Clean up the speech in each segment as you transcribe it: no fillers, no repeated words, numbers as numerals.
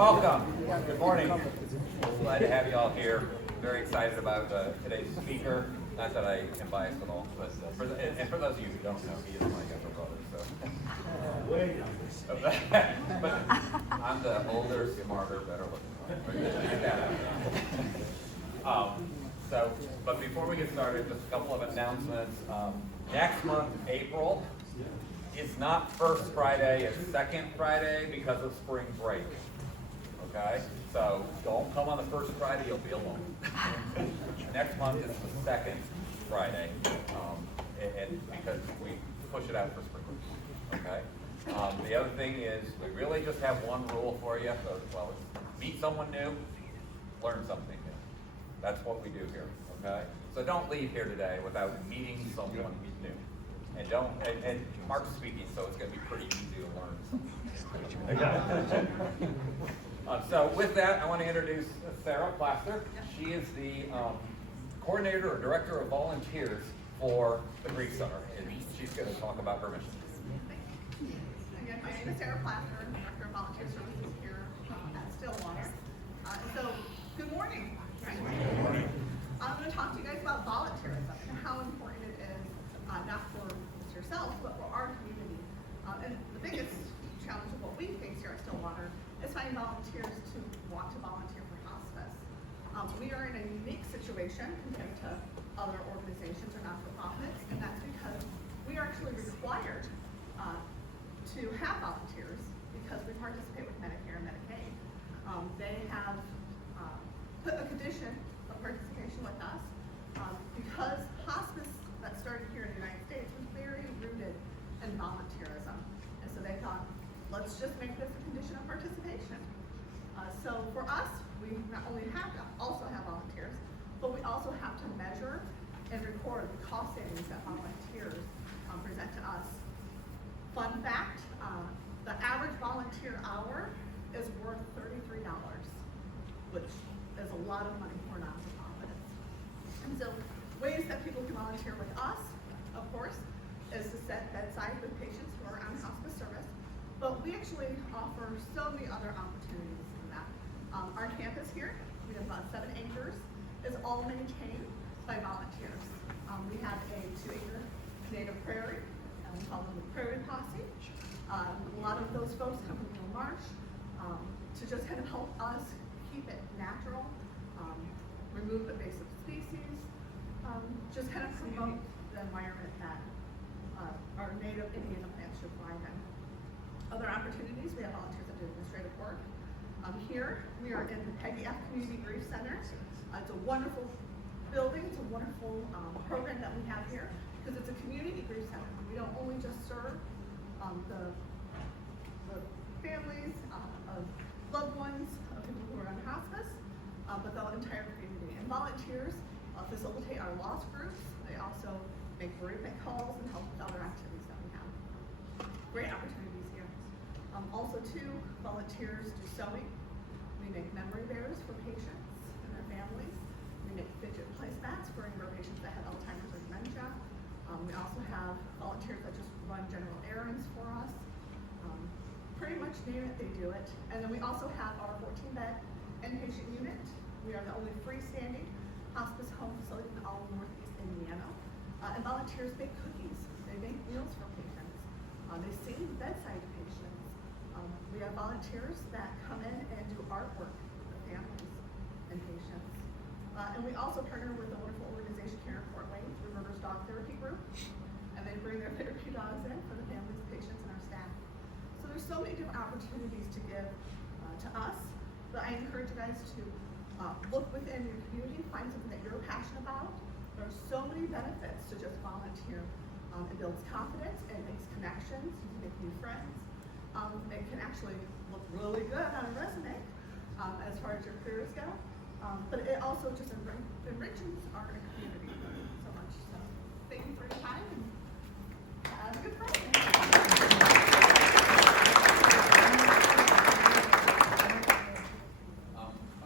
welcome. Good morning. Glad to have you all here. Very excited about today's speaker. Not that I am biased at all, but for those of you who don't know, he is my younger brother. So, but I'm the older, smarter, better looking one. But before we get started, just a couple of announcements. Next month, April, it's not first Friday, it's second Friday because of spring break. Okay? So don't come on the first Friday, you'll be alone. Next month is the second Friday, and because we push it out for spring break. Okay? The other thing is, we really just have one rule for you. Well, meet someone new, learn something new. That's what we do here. Okay? So don't leave here today without meeting someone new. And Mark's speaking, so it's going to be pretty easy to learn something. So with that, I want to introduce Sarah Plaster. She is the coordinator or director of volunteers for the Grief Center, and she's going to talk about her mission. Again, my name is Sarah Plaster, Director of Volunteer Services here at Stillwater. So, good morning. Right? Good morning. I'm going to talk to you guys about volunteerism and how important it is, not for yourself, but for our community. And the biggest challenge of what we face here at Stillwater is finding volunteers to want to volunteer for hospice. We are in a unique situation compared to other organizations or not-for-profits, and that's because we are actually required to have volunteers because we participate with Medicare and Medicaid. They have put a condition of participation with us because hospice that started here in the United States was very rooted in volunteerism. And so they thought, let's just make this a condition of participation. So for us, we not only also have volunteers, but we also have to measure and record the cost savings that volunteers present to us. Fun fact, the average volunteer hour is worth $33, which is a lot of money for non-profits. And so ways that people can volunteer with us, of course, is to sit bedside with patients who are on hospice service, but we actually offer so many other opportunities than that. Our campus here, we have about 7 acres, is all maintained by volunteers. We have a 2-acre native prairie, and we call them the Prairie Posse. A lot of those folks come from the marsh to just kind of help us keep it natural, remove invasive species, just kind of promote the environment that our native Indian plants should thrive in. Other opportunities, we have volunteers that do administrative work. Here, we are in the Peggy F. Community Grief Center. It's a wonderful building, it's a wonderful program that we have here because it's a community grief center. We don't only just serve the families of loved ones, of people who are on hospice, but the entire community. And volunteers facilitate our loss groups. They also make bereavement calls and help with other activities that we have. Great opportunities here. Also too, volunteers do sewing. We make memory bears for patients and their families. We make fidget placemats for younger patients that have Alzheimer's or dementia. We also have volunteers that just run general errands for us. Pretty much name it, they do it. And then we also have our 14-bed inpatient unit. We are the only freestanding hospice home facility in all of Northeast Indiana. And volunteers make cookies. They make meals for patients. They sing bedside to patients. We have volunteers that come in and do artwork for the families and patients. And we also partner with a wonderful organization here in Fort Wayne, Three Rivers Dog Therapy Group. And they bring their therapy dogs in for the families, patients, and our staff. So there's so many different opportunities to give to us, but I encourage you guys to look within your community, find something that you're passionate about. There are so many benefits to just volunteer. It builds confidence, it makes connections, you can make new friends. It can actually look really good on a resume as far as your careers go, but it also just enriches our community so much. So thank you for your time and have a good Friday.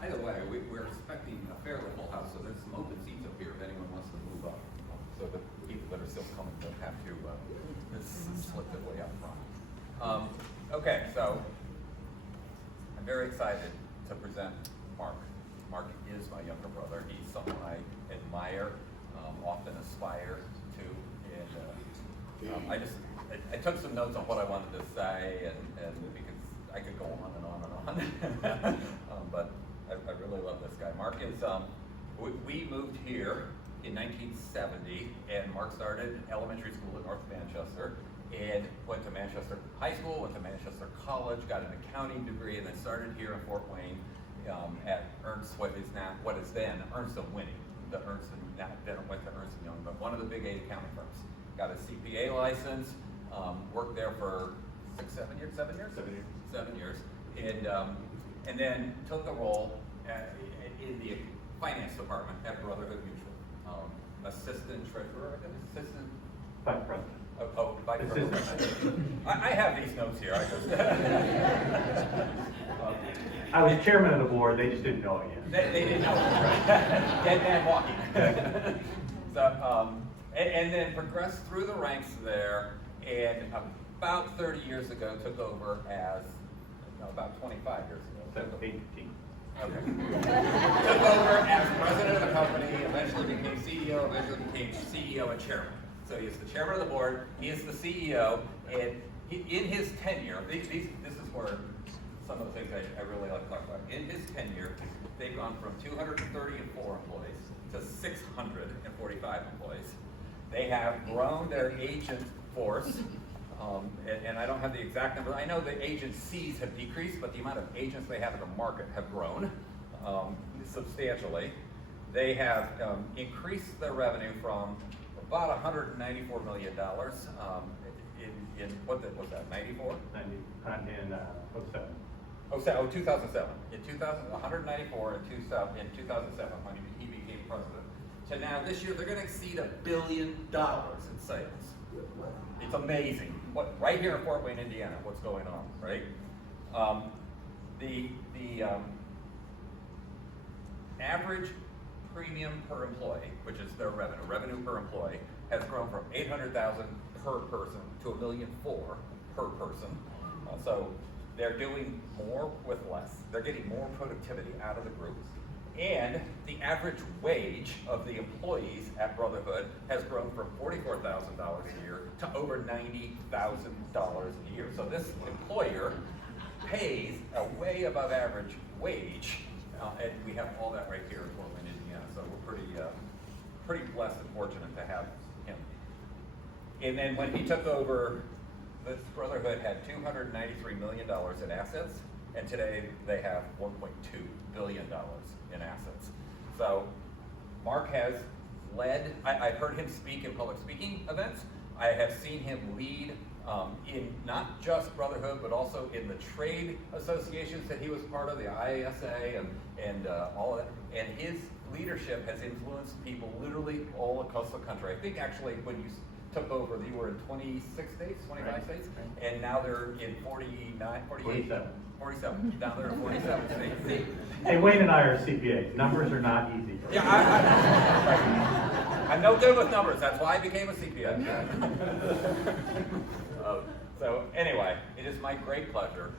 By the way, we're expecting a fairly full house, so there's some open seats up here if anyone wants to move up. So the people that are still coming don't have to slip their way up front. Okay, so very excited to present Mark. Mark is my younger brother. He's someone I admire, often aspire to, and I took some notes on what I wanted to say, and because I could go on and on and on, but I really love this guy. Mark is, we moved here in 1970, and Mark started elementary school at North Manchester, and went to Manchester High School, went to Manchester College, got an accounting degree, and then started here in Fort Wayne at Ernst, what is then Ernst & Winning. The Ernst & then went to Ernst & Young, but one of the big 8 accounting firms. Got a CPA license, worked there for 7 years, and then took the role in the finance department at Brotherhood Mutual. Assistant treasurer, assistant Vice President. Vice President. I have these notes here. I was chairman of the board, they just didn't know it yet. They didn't know it, right? Dead man walking. So, and then progressed through the ranks there, and about 30 years ago took over as, no, about 25 years ago. 18. Okay. Took over as president of the company, eventually became CEO, eventually became CEO and chairman. So he's the chairman of the board, he is the CEO, and in his tenure, this is where some of the things I really like to talk about. In his tenure, they've gone from 234 employees to 645 employees. They have grown their agent force, and I don't have the exact number. I know the agencies have decreased, but the amount of agents they have in the market have grown substantially. They have increased their revenue from about $194 million in what was that, 94? 2007. In 194 in 2007 when he became president. To now this year they're going to exceed $1 billion in sales. It's amazing. Right here in Fort Wayne, Indiana, what's going on, right? The average premium per employee, which is their revenue per employee, has grown from $800,000 per person to $1.4 million per person. So they're doing more with less. They're getting more productivity out of the group. And the average wage of the employees at Brotherhood has grown from $44,000 a year to over $90,000 a year. So this employer pays a way above average wage, and we have all that right here in Fort Wayne, Indiana. So we're pretty blessed and fortunate to have him. And then when he took over, this Brotherhood had $293 million in assets, and today they have $1.2 billion in assets. So Mark has led, I've heard him speak in public speaking events. I have seen him lead in not just Brotherhood, but also in the trade associations that he was part of, the IASA and all of that. And his leadership has influenced people literally all across the country. I think actually when you took over, you were in 26 states, 25 states, and now they're in 49, 48, 47. Now they're in 47 states. Hey, Wayne and I are CPAs. Numbers are not easy. Yeah, I'm no good with numbers. That's why I became a CPA. So anyway, it is my great pleasure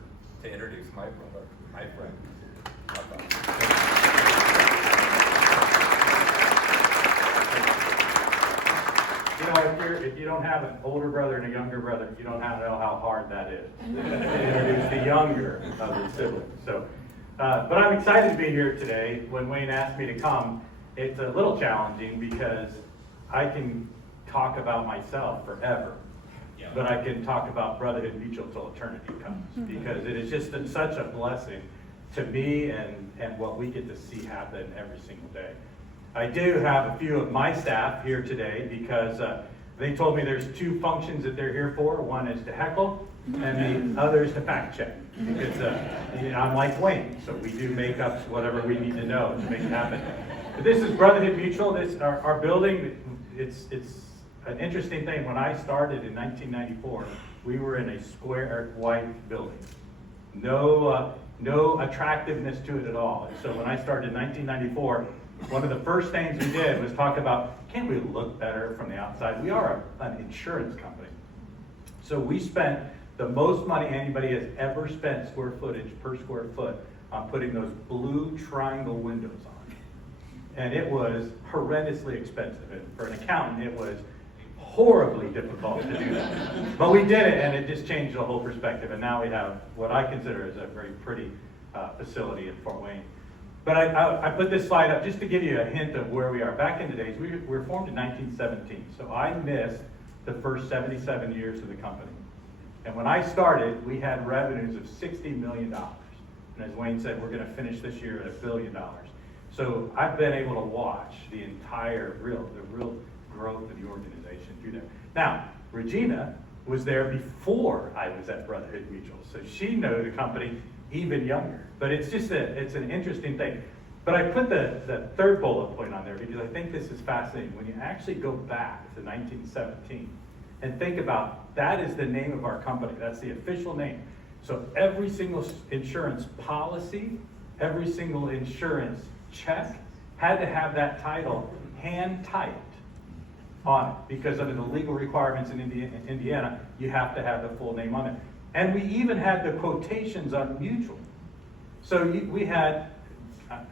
to introduce my brother, my friend, You know, if you don't have an older brother and a younger brother, you don't know how hard that is to introduce the younger of the siblings. So, but I'm excited to be here today. When Wayne asked me to come, it's a little challenging because I can talk about myself forever, but I can talk about Brotherhood Mutual till eternity comes, because it is just such a blessing to me and what we get to see happen every single day. I do have a few of my staff here today because they told me there's 2 functions that they're here for. One is to heckle, and the other is to fact check. Because I'm like Wayne, so we do make up whatever we need to know to make it happen. But this is Brotherhood Mutual. This our building. It's an interesting thing. When I started in 1994, we were in a square white building. No attractiveness to it at all. And so when I started in 1994. One of the first things we did was talk about, can we look better from the outside? We are an insurance company. So we spent the most money anybody has ever spent square footage per square foot on putting those blue triangle windows on. And it was horrendously expensive. And for an accountant, it was horribly difficult to do that. But we did it, and it just changed the whole perspective. And now we have what I consider is a very pretty facility in Fort Wayne. But I put this slide up just to give you a hint of where we are. Back in the days, we were formed in 1917. So I missed the first 77 years of the company. And when I started, we had revenues of $60 million. And as Wayne said, we're going to finish this year at $1 billion. So I've been able to watch the entire real growth of the organization through there. Now, Regina was there before I was at Brotherhood Mutual. So she knew the company even younger. But it's just it's an interesting thing. But I put the third bullet point on there because I think this is fascinating. When you actually go back to 1917 and think about that is the name of our company. That's the official name. So every single insurance policy, every single insurance check had to have that title hand typed on it because under the legal requirements in Indiana, you have to have the full name on it. And we even had the quotations on mutual. So we had,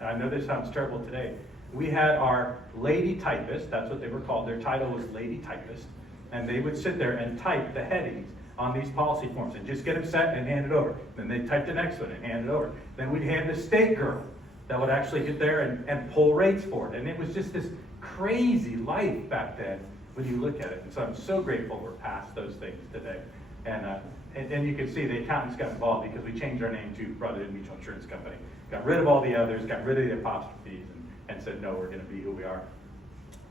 I know this sounds terrible today, we had our lady typist, that's what they were called, their title was lady typist, and they would sit there and type the headings on these policy forms and just get them set and hand it over. Then they'd type the next one and hand it over. Then we'd have the state girl that would actually get there and pull rates for it. And it was just this crazy life back then when you look at it. And so I'm so grateful we're past those things today. And you can see the accountants got involved because we changed our name to Brotherhood Mutual Insurance Company. Got rid of all the others, got rid of the apostrophes, and said, no, we're going to be who we are.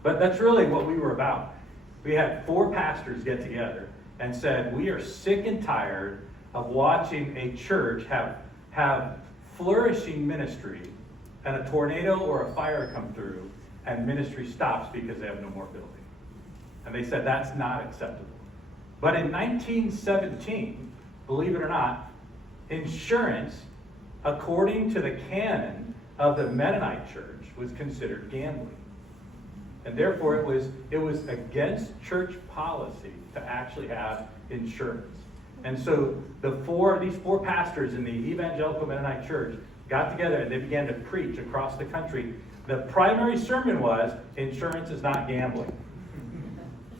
But that's really what we were about. We had 4 pastors get together and said, we are sick and tired of watching a church have flourishing ministry and a tornado or a fire come through and ministry stops because they have no more building. And they said that's not acceptable. But in 1917, believe it or not, insurance, according to the canon of the Mennonite church, was considered gambling. And therefore it was against church policy to actually have insurance. And so these four pastors in the Evangelical Mennonite church got together and they began to preach across the country. The primary sermon was, insurance is not gambling.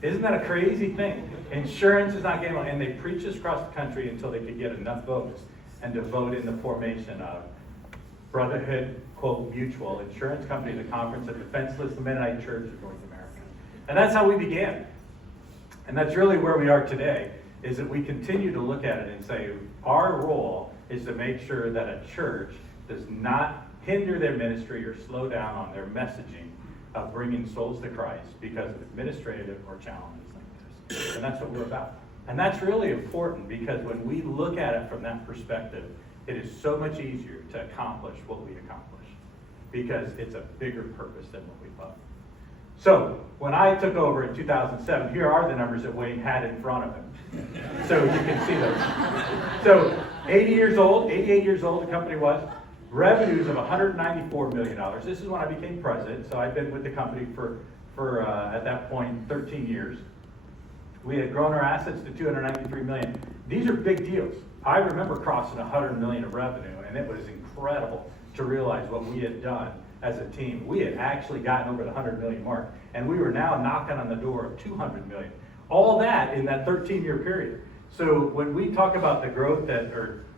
Isn't that a crazy thing? Insurance is not gambling. And they preached this across the country until they could get enough votes and to vote in the formation of Brotherhood, quote, Mutual Insurance Company, the Conference of Defenseless Mennonite Church of North America. And that's how we began. And that's really where we are today, is that we continue to look at it and say, our role is to make sure that a church does not hinder their ministry or slow down on their messaging of bringing souls to Christ because of administrative or challenges like this. And that's what we're about. And that's really important because when we look at it from that perspective, it is so much easier to accomplish what we accomplish because it's a bigger purpose than what we thought. So when I took over in 2007, here are the numbers that Wayne had in front of him. So you can see those. So 88 years old, the company was. Revenues of $194 million. This is when I became president, so I've been with the company for at that point, 13 years. We had grown our assets to $293 million. These are big deals. I remember crossing $100 million of revenue, and it was incredible to realize what we had done as a team. We had actually gotten over the $100 million mark, and we were now knocking on the door of $200 million. All that in that 13-year period. So when we talk about the growth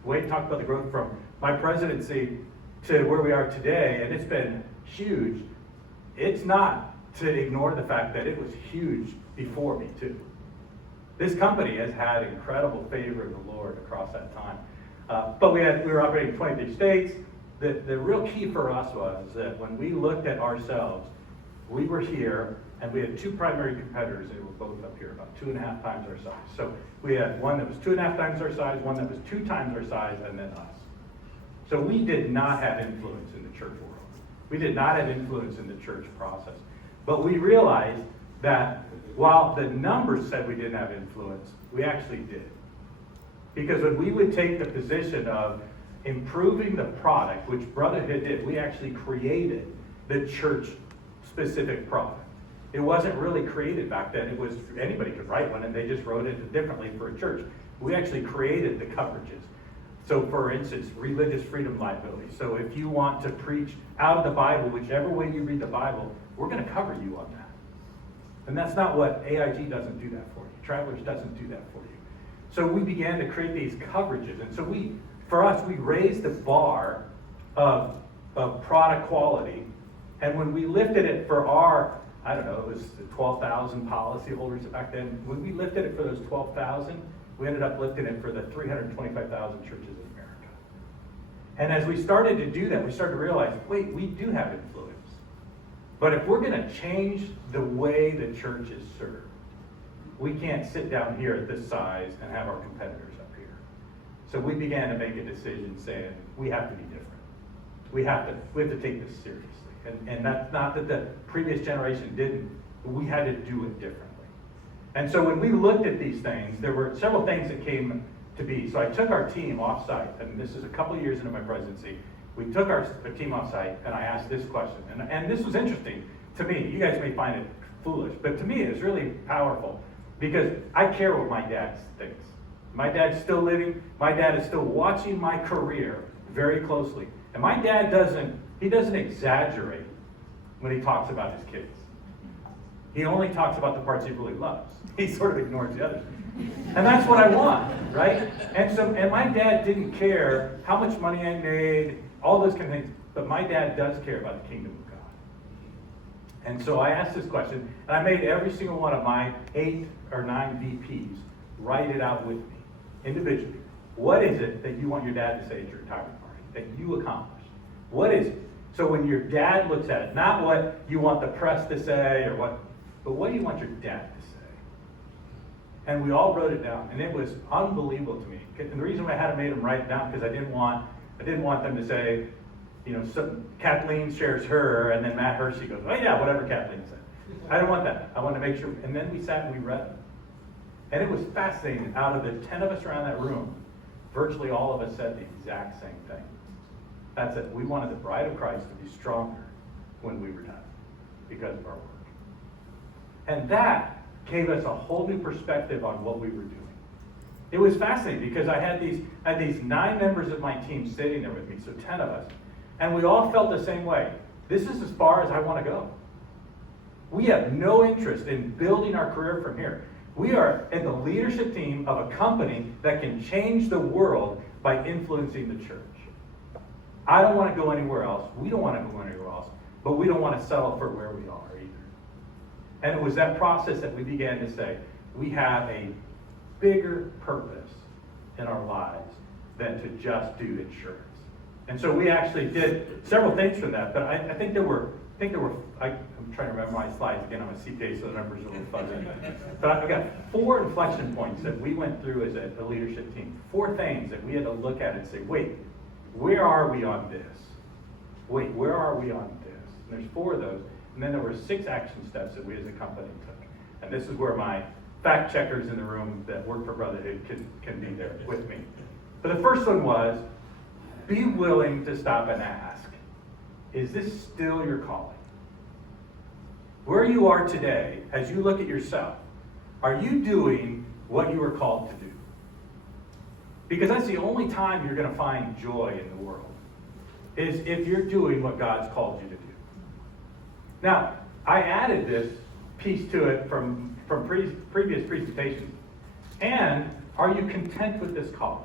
Wade talked about the growth from my presidency to where we are today, and it's been huge, it's not to ignore the fact that it was huge before me too. This company has had incredible favor of the Lord across that time. But we were operating in 23 states. The real key for us was that when we looked at ourselves, we were here and we had 2 primary competitors. They were both up here, about 2.5 times our size. So we had one that was 2.5 times our size, one that was 2 times our size, and then us. So we did not have influence in the church world. We did not have influence in the church process. But we realized that while the numbers said we didn't have influence, we actually did. Because when we would take the position of improving the product, which Brotherhood did, we actually created the church-specific product. It wasn't really created back then. It was anybody could write one, and they just wrote it differently for a church. We actually created the coverages. So for instance, religious freedom liability. So if you want to preach out of the Bible, whichever way you read the Bible, we're going to cover you on that. And that's not what AIG doesn't do that for you. Travelers doesn't do that for you. So we began to create these coverages. And so for us, we raised the bar of product quality. And when we lifted it for our, I don't know, it was 12,000 policyholders back then. When we lifted it for those 12,000, we ended up lifting it for the 325,000 churches in America. And as we started to do that, we started to realize, wait, we do have influence. But if we're going to change the way the church is served, we can't sit down here at this size and have our competitors up here. So we began to make a decision saying, we have to be different. We have to take this seriously. And that's not that the previous generation didn't, but we had to do it differently. And so when we looked at these things, there were several things that came to be. So I took our team off-site, and this is a couple of years into my presidency. We took our team off-site, and I asked this question. And this was interesting to me. You guys may find it foolish, but to me it was really powerful because I care what my dad thinks. My dad's still living. My dad is still watching my career very closely. And my dad doesn't exaggerate when he talks about his kids. He only talks about the parts he really loves. He sort of ignores the others. And that's what I want, right? And my dad didn't care how much money I made, all those kind of things, but my dad does care about the kingdom of God. And so I asked this question, and I made every single one of my 8 or 9 VPs write it out with me, individually. What is it that you want your dad to say at your retirement party, that you accomplished? What is it? So when your dad looks at it, not what you want the press to say but what do you want your dad to say? And we all wrote it down, and it was unbelievable to me. And the reason why I had made them write it down because I didn't want them to say, Kathleen shares her, and then Matt Hershey goes, oh yeah, whatever Kathleen said. I didn't want that. I wanted to make sure. And then we sat and we read them. And it was fascinating. Out of the 10 of us around that room, virtually all of us said the exact same thing. That's it. We wanted the bride of Christ to be stronger when we were done because of our work. And that gave us a whole new perspective on what we were doing. It was fascinating because I had these 9 members of my team sitting there with me, so 10 of us, and we all felt the same way. This is as far as I want to go. We have no interest in building our career from here. We are in the leadership team of a company that can change the world by influencing the church. I don't want to go anywhere else. We don't want to go anywhere else, but we don't want to settle for where we are either. And it was that process that we began to say, we have a bigger purpose in our lives than to just do insurance. And so we actually did several things from that, but I think there were, I'm trying to remember my slides again, I'm a CPA, so the numbers are a little fuzzy. But I've got 4 inflection points that we went through as a leadership team. 4 things that we had to look at and say, wait, where are we on this? Wait, where are we on this? And there's 4 of those. And then there were 6 action steps that we as a company took. And this is where my fact checkers in the room that work for Brotherhood can be there with me. But the first one was, be willing to stop and ask, is this still your calling? Where you are today, as you look at yourself, are you doing what you were called to do? Because that's the only time you're going to find joy in the world, is if you're doing what God's called you to do. Now, I added this piece to it from previous presentations. And are you content with this calling?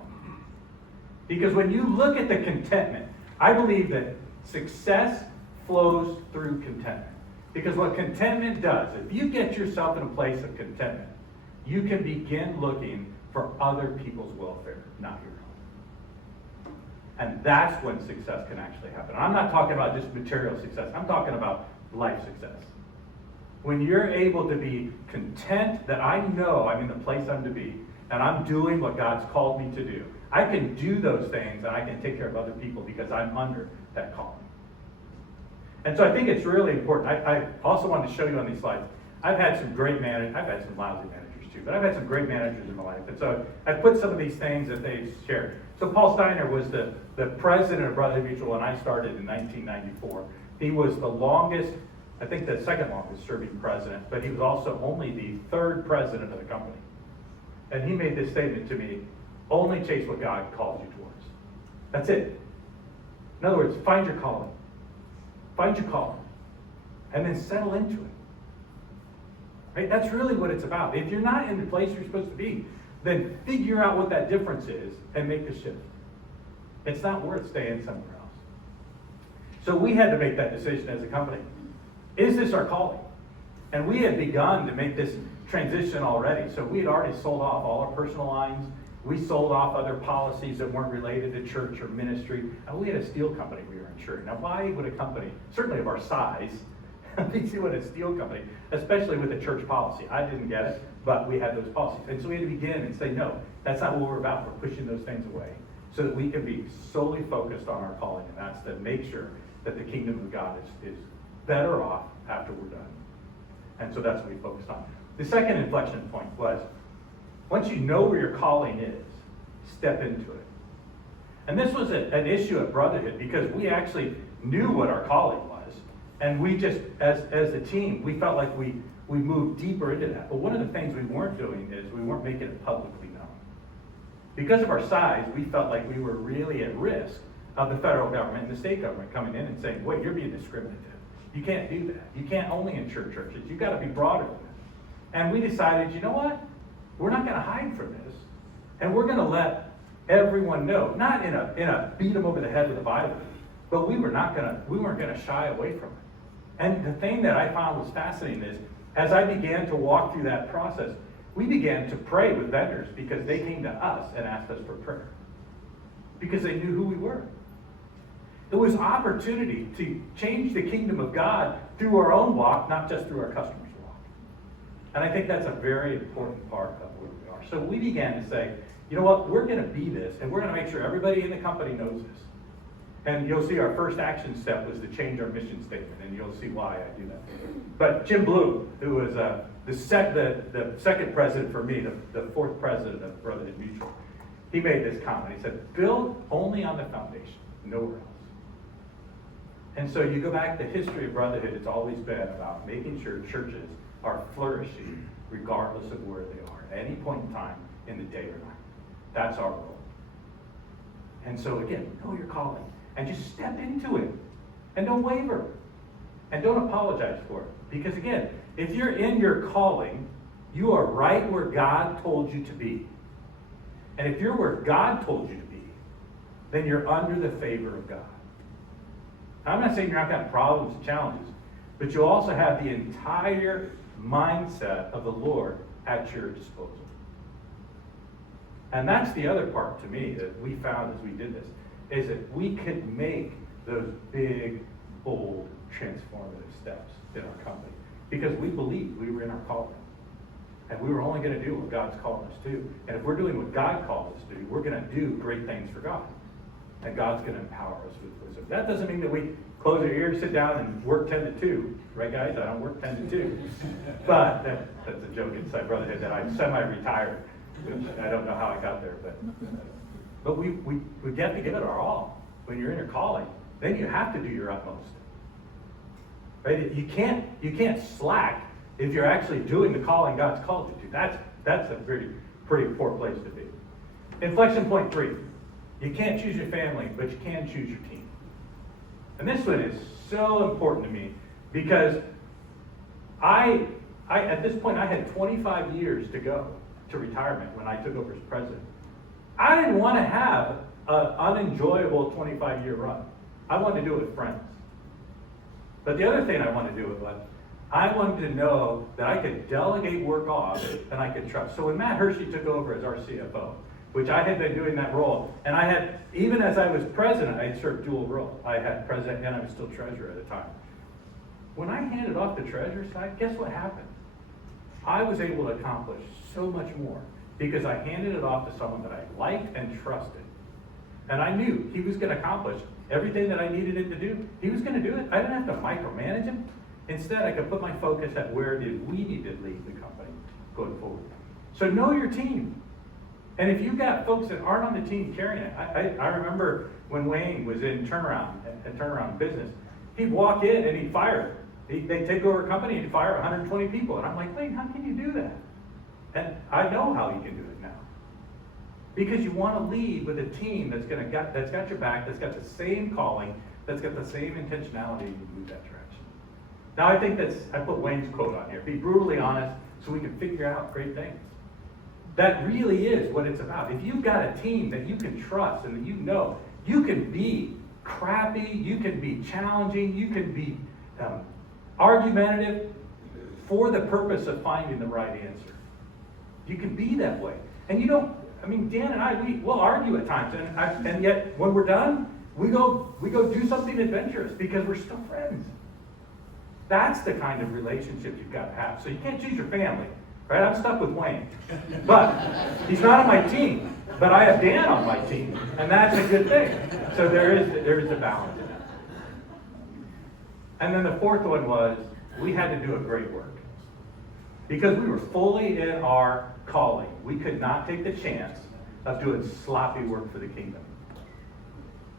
Because when you look at the contentment, I believe that success flows through contentment. Because what contentment does, if you get yourself in a place of contentment, you can begin looking for other people's welfare, not your own. And that's when success can actually happen. I'm not talking about just material success. I'm talking about life success. When you're able to be content that I know I'm in the place I'm to be, and I'm doing what God's called me to do, I can do those things and I can take care of other people because I'm under that calling. And so I think it's really important. I also wanted to show you on these slides. I've had some great managers. I've had some lousy managers too, but I've had some great managers in my life. And so I put some of these things that they shared. So Paul Steiner was the president of Brotherhood Mutual when I started in 1994. He was the longest, I think the second longest serving president, but he was also only the 3rd president of the company. And he made this statement to me, only chase what God calls you towards. That's it. In other words, find your calling. Find your calling. And then settle into it. Right? That's really what it's about. If you're not in the place you're supposed to be, then figure out what that difference is and make the shift. It's not worth staying somewhere else. So we had to make that decision as a company. Is this our calling? And we had begun to make this transition already. So we had already sold off all our personal lines. We sold off other policies that weren't related to church or ministry. And we had a steel company we were insuring. Now, why would a company, certainly of our size, be doing a steel company, especially with a church policy? I didn't get it, but we had those policies. And so we had to begin and say, no, that's not what we're about. We're pushing those things away so that we can be solely focused on our calling. And that's to make sure that the kingdom of God is better off after we're done. And so that's what we focused on. The second inflection point was, once you know where your calling is, step into it. And this was an issue at Brotherhood because we actually knew what our calling was. And we just, as a team, we felt like we moved deeper into that. But one of the things we weren't doing is we weren't making it publicly known. Because of our size, we felt like we were really at risk of the federal government and the state government coming in and saying, wait, you're being discriminative. You can't do that. You can't only insure churches. You've got to be broader than that. And we decided, you know what? We're not going to hide from this. And we're going to let everyone know, not in a beat them over the head with the Bible, but we weren't going to shy away from it. And the thing that I found was fascinating is, as I began to walk through that process, we began to pray with vendors because they came to us and asked us for prayer. Because they knew who we were. It was opportunity to change the kingdom of God through our own walk, not just through our customers' walk. And I think that's a very important part of where we are. So we began to say, you know what, we're going to be this, and we're going to make sure everybody in the company knows this. And you'll see our first action step was to change our mission statement, and you'll see why I do that. But Jim Bloom, who was the second president for me, the fourth president of Brotherhood Mutual, he made this comment. He said, build only on the foundation, nowhere else. And so you go back to the history of Brotherhood, it's always been about making sure churches are flourishing regardless of where they are, at any point in time in the day or night. That's our role. And so again, know your calling and just step into it. And don't waver. And don't apologize for it. Because again, if you're in your calling, you are right where God told you to be. And if you're where God told you to be, then you're under the favor of God. I'm not saying you're not going to have problems and challenges, but you also have the entire mindset of the Lord at your disposal. And that's the other part to me that we found as we did this, is that we could make those big, bold, transformative steps in our company because we believed we were in our calling. And we were only going to do what God's calling us to. And if we're doing what God called us to do, we're going to do great things for God. And God's going to empower us with wisdom. That doesn't mean that we close our ears, sit down, and work 10 to 2. Right, guys? I don't work 10 to 2. But that's a joke inside Brotherhood that I'm semi-retired, which I don't know how I got there. But we get to give it our all. When you're in your calling, then you have to do your utmost. Right? You can't slack if you're actually doing the calling God's called you to. That's a pretty poor place to be. Inflection point 3. You can't choose your family, but you can choose your team. And this one is so important to me because I at this point I had 25 years to go to retirement when I took over as president. I didn't want to have an unenjoyable 25-year run. I wanted to do it with friends. But the other thing I wanted to do was I wanted to know that I could delegate work off and I could trust. So when Matt Hershey took over as our CFO, which I had been doing that role, and I had, even as I was president, I had served dual role. I had president and I was still treasurer at the time. When I handed off the treasurer side, guess what happened? I was able to accomplish so much more because I handed it off to someone that I liked and trusted. And I knew he was going to accomplish everything that I needed him to do. He was going to do it. I didn't have to micromanage him. Instead, I could put my focus at where did we need to lead the company going forward. So know your team. And if you've got folks that aren't on the team carrying it, I remember when Wayne was in turnaround business, he'd walk in and he'd fire. They'd take over a company and he'd fire 120 people. And I'm like, Wayne, how can you do that? And I know how he can do it now. Because you want to lead with a team that's got your back, that's got the same calling, that's got the same intentionality to move that direction. Now I think I put Wayne's quote on here, be brutally honest so we can figure out great things. That really is what it's about. If you've got a team that you can trust and that you know, you can be crappy, you can be challenging, you can be argumentative for the purpose of finding the right answer. You can be that way. And you don't, Dan and we'll argue at times, and yet when we're done, we go do something adventurous because we're still friends. That's the kind of relationship you've got to have. So you can't choose your family, right? I'm stuck with Wayne, but he's not on my team. But I have Dan on my team, and that's a good thing. So there is a balance in that. And then the fourth one was we had to do a great work because we were fully in our calling. We could not take the chance of doing sloppy work for the kingdom.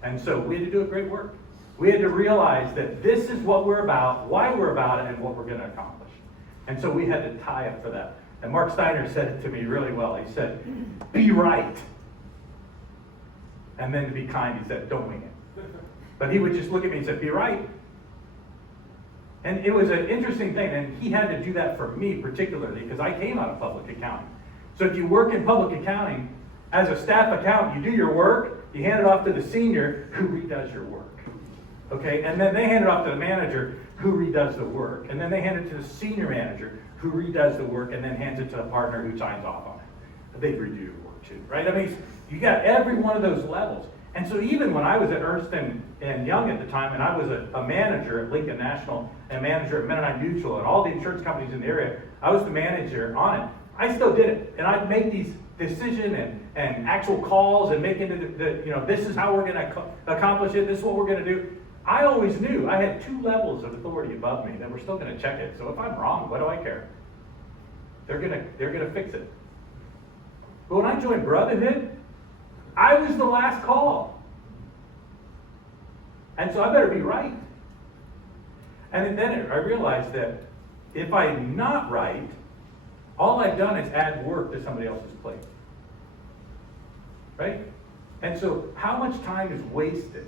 And so we had to do a great work. We had to realize that this is what we're about, why we're about it, and what we're going to accomplish. And so we had to tie up for that. And Mark Steiner said it to me really well. He said, be right. And then to be kind, he said, don't wing it. But he would just look at me and say, be right. And it was an interesting thing, and he had to do that for me particularly because I came out of public accounting. So if you work in public accounting, as a staff accountant, you do your work, you hand it off to the senior who redoes your work. Okay, and then they hand it off to the manager who redoes the work. And then they hand it to the senior manager who redoes the work and then hands it to the partner who signs off on it. They redo your work too, right? You got every one of those levels. And so even when I was at Ernst and Young at the time, and I was a manager at Lincoln National and manager at Mennonite Mutual and all the insurance companies in the area, I was the manager on it. I still did it. And I'd make these decision and actual calls and make into this is how we're going to accomplish it. This is what we're going to do. I always knew I had two levels of authority above me that were still going to check it. So if I'm wrong, what do I care? They're gonna fix it. But when I joined Brotherhood, I was the last call. And so I better be right. And then I realized that if I'm not right, all I've done is add work to somebody else's plate. Right? And so how much time is wasted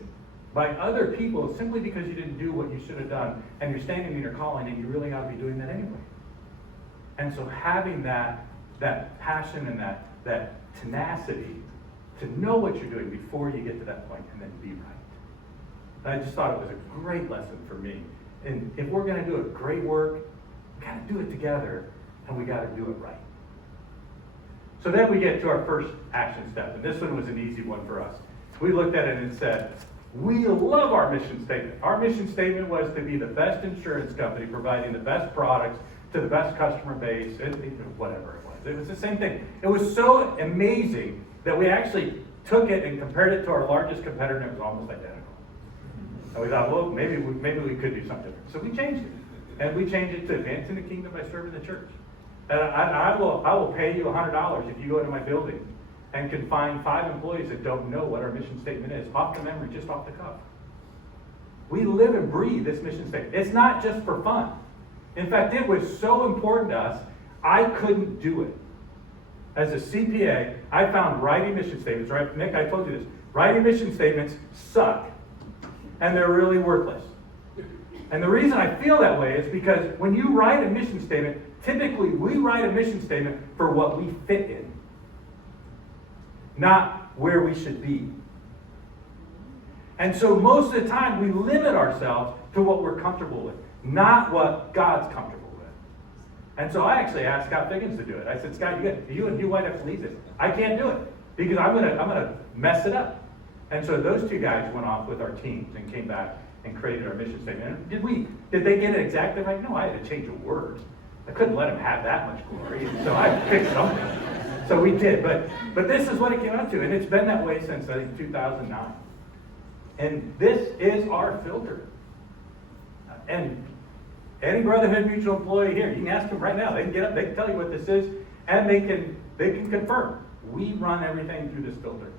by other people simply because you didn't do what you should have done and you're standing in your calling and you really ought to be doing that anyway. And so having that passion and that tenacity to know what you're doing before you get to that point and then be right. And I just thought it was a great lesson for me. And if we're going to do a great work, we got to do it together and we got to do it right. So then we get to our first action step, and this one was an easy one for us. We looked at it and said, we love our mission statement. Our mission statement was to be the best insurance company, providing the best products to the best customer base, and whatever it was. It was the same thing. It was so amazing that we actually took it and compared it to our largest competitor, and it was almost identical. And we thought, well, maybe we could do something different. So we changed it. And we changed it to advancing the kingdom by serving the church. And I will pay you $100 if you go into my building and can find 5 employees that don't know what our mission statement is, off the memory, just off the cuff. We live and breathe this mission statement. It's not just for fun. In fact, it was so important to us, I couldn't do it. As a CPA, I found writing mission statements, right? Nick, I told you this. Writing mission statements suck, and they're really worthless. And the reason I feel that way is because when you write a mission statement, typically we write a mission statement for what we fit in, not where we should be. And so most of the time we limit ourselves to what we're comfortable with, not what God's comfortable with. And so I actually asked Scott Figgins to do it. I said, Scott, you and Hugh White have to lead this. I can't do it because I'm gonna mess it up. And so those 2 guys went off with our teams and came back and created our mission statement. And did they get it exactly right? No, I had to change a word. I couldn't let him have that much glory, so I picked something. So we did, but this is what it came out to, and it's been that way since I think 2009. And this is our filter. And any Brotherhood Mutual employee here, you can ask them right now. They can get up, they can tell you what this is, and they can confirm. We run everything through this filter.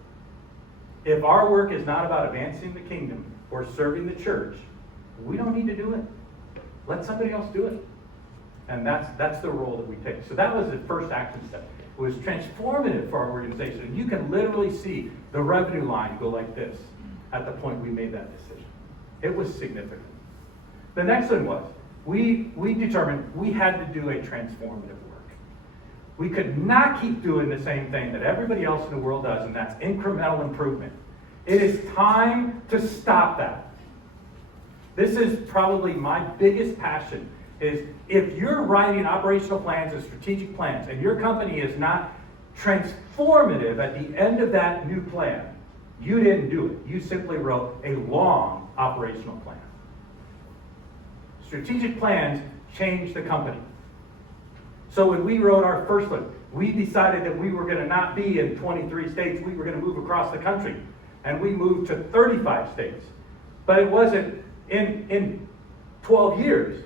If our work is not about advancing the kingdom or serving the church, we don't need to do it. Let somebody else do it. And that's the role that we take. So that was the first action step. was transformative for our organization. And you can literally see the revenue line go like this at the point we made that decision. It was significant. The next one was, we determined we had to do a transformative work. We could not keep doing the same thing that everybody else in the world does, and that's incremental improvement. It is time to stop that. This is probably my biggest passion, is if you're writing operational plans and strategic plans and your company is not transformative at the end of that new plan, you didn't do it. You simply wrote a long operational plan. Strategic plans change the company. So when we wrote our first one, we decided that we were going to not be in 23 states, we were going to move across the country. And we moved to 35 states. But it wasn't in 12 years.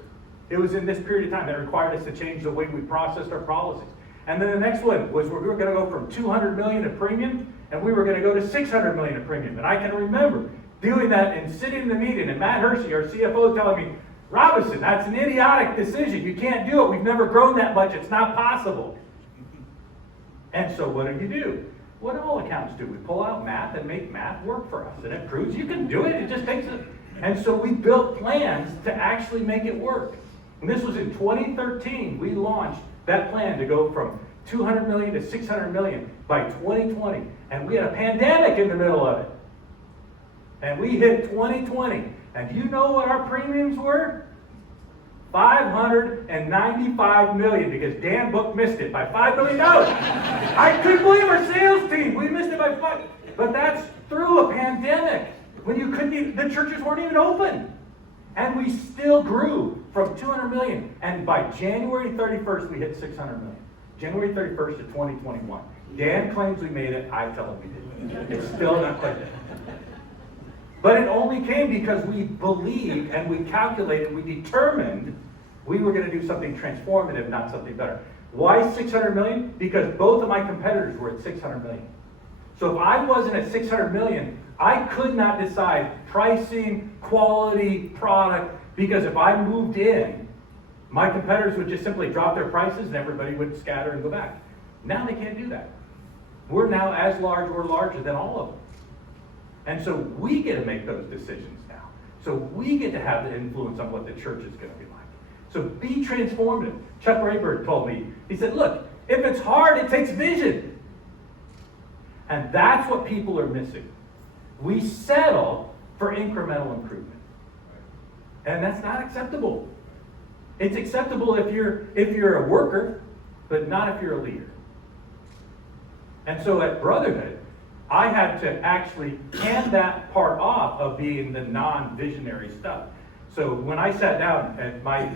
It was in this period of time that required us to change the way we processed our policies. And then the next one was we were going to go from 200 million of premium, and we were going to go to 600 million of premium. And I can remember doing that and sitting in the meeting, and Matt Hershey, our CFO, telling me, Robison, that's an idiotic decision. You can't do it. We've never grown that much. It's not possible. And so what do? What do all accountants do? We pull out math and make math work for us. And it proves you can do it. It just takes it. And so we built plans to actually make it work. And this was in 2013. We launched that plan to go from 200 million to 600 million by 2020. And we had a pandemic in the middle of it. And we hit 2020. And you know what our premiums were? $595 million, because Dan Book missed it by $5 million. I couldn't believe our sales team, we missed it by $5. But that's through a pandemic, when you couldn't even, the churches weren't even open. And we still grew from 200 million. And by January 31st, we hit 600 million. January 31st of 2021. Dan claims we made it, I tell him we didn't. It's still not quite there. But it only came because we believed and we calculated, we determined we were going to do something transformative, not something better. Why 600 million? Because both of my competitors were at 600 million. So if I wasn't at 600 million, I could not decide pricing, quality, product, because if I moved in, my competitors would just simply drop their prices and everybody would scatter and go back. Now they can't do that. We're now as large or larger than all of them. And so we get to make those decisions now. So we get to have the influence on what the church is going to be like. So be transformative. Chuck Rayburn told me, he said, look, if it's hard, it takes vision. And that's what people are missing. We settle for incremental improvement. And that's not acceptable. It's acceptable if you're a worker, but not if you're a leader. And so at Brotherhood, I had to actually hand that part off of being the non-visionary stuff. So when I sat down at my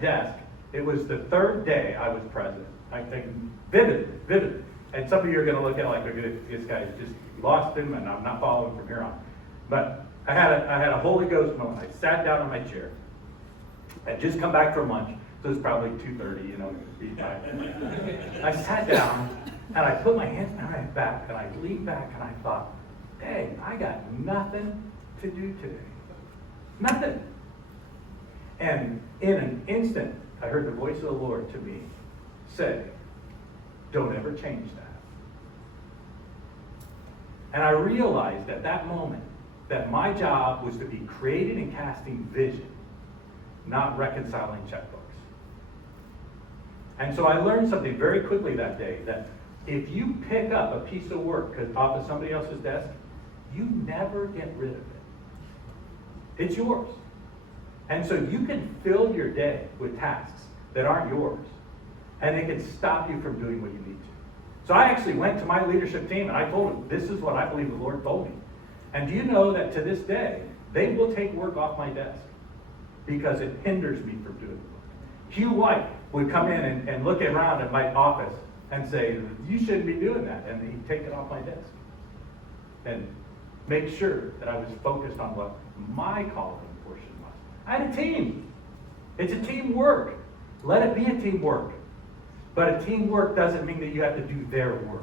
desk, it was the third day I was president. I think vividly. And some of you are going to look at it like, this guy's just lost him and I'm not following from here on. But I had a Holy Ghost moment. I sat down in my chair. I'd just come back from lunch. So it was probably 2:30, be time. I sat down and I put my hands behind my back and I leaned back and I thought, dang, I got nothing to do today. Nothing. And in an instant, I heard the voice of the Lord to me say, don't ever change that. And I realized at that moment that my job was to be creating and casting vision, not reconciling checkbooks. And so I learned something very quickly that day, that if you pick up a piece of work off of somebody else's desk, you never get rid of it. It's yours. And so you can fill your day with tasks that aren't yours, and it can stop you from doing what you need to. So I actually went to my leadership team and I told them, this is what I believe the Lord told me. And do you know that to this day, they will take work off my desk because it hinders me from doing the work. Hugh White would come in and look around at my office and say, you shouldn't be doing that. And he'd take it off my desk and make sure that I was focused on what my calling portion was. I had a team. It's a teamwork. Let it be a teamwork. But a teamwork doesn't mean that you have to do their work.